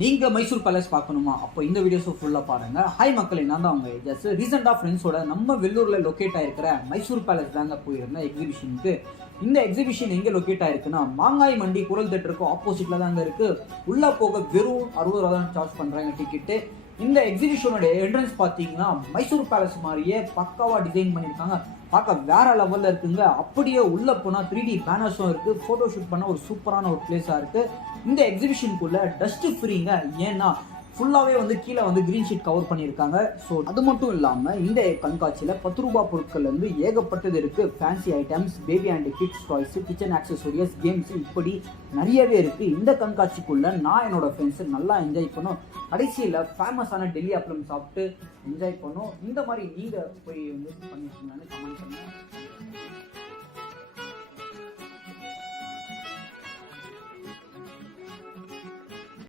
நீங்கள் மைசூர் பேலஸ் பார்க்கணுமா? அப்போ இந்த வீடியோஸை ஃபுல்லாக பாருங்கள். ஹாய் மக்களே, நான் தான் அவங்க ஏஜஸ். ரீசெண்டாக ஃப்ரெண்ட்ஸோட நம்ம வெள்ளூரில் லொக்கேட் ஆகிருக்கிற மைசூர் பேலஸ் தாங்க போயிருந்தேன் எக்ஸிபிஷனுக்கு. இந்த எக்ஸிபிஷன் எங்கே லொக்கேட் ஆகிருக்குன்னா மாங்காய் மண்டி குரல் தேட்டருக்கு ஆப்போசிட்டில் தாங்க இருக்குது. உள்ளே போக வெறும் 60 ரூபா தான் சார்ஜ் பண்ணுறாங்க டிக்கெட்டு. இந்த எக்ஸிபிஷனோட என்ட்ரன்ஸ் பார்த்தீங்கன்னா மைசூர் பேலஸ் மாதிரியே பக்காவாக டிசைன் பண்ணியிருக்காங்க. பார்க்க வேற லெவலில் இருக்குங்க. அப்படியே உள்ளே போனால் 3D பேனர்ஸும் இருக்குது. ஃபோட்டோ ஷூட் பண்ண ஒரு சூப்பரான ஒரு பிளேஸாக இருக்குது. இந்த எக்ஸிபிஷனுக்குள்ளே டஸ்ட்டு ஃப்ரீங்க. ஏன்னா ஃபுல்லாகவே கீழே க்ரீன் ஷீட் கவர் பண்ணியிருக்காங்க. ஸோ அது மட்டும் இல்லாமல் இந்த கண்காட்சியில் 10 ரூபா பொருட்கள்லேருந்து ஏகப்பட்டது இருக்குது. Fancy items, baby and kids toys, kitchen accessories, games, இப்படி நிறையவே இருக்குது. இந்த கண்காட்சிக்குள்ளே நான் என்னோட ஃப்ரெண்ட்ஸு நல்லா என்ஜாய் பண்ணோம். கடைசியில் ஃபேமஸான டெல்லி அப்பளம் சாப்பிட்டு என்ஜாய் பண்ணோம். இந்த மாதிரி நீங்கள் போய் பண்ணியிருக்கீங்கன்னு கமெண்ட் பண்ணுங்கள்.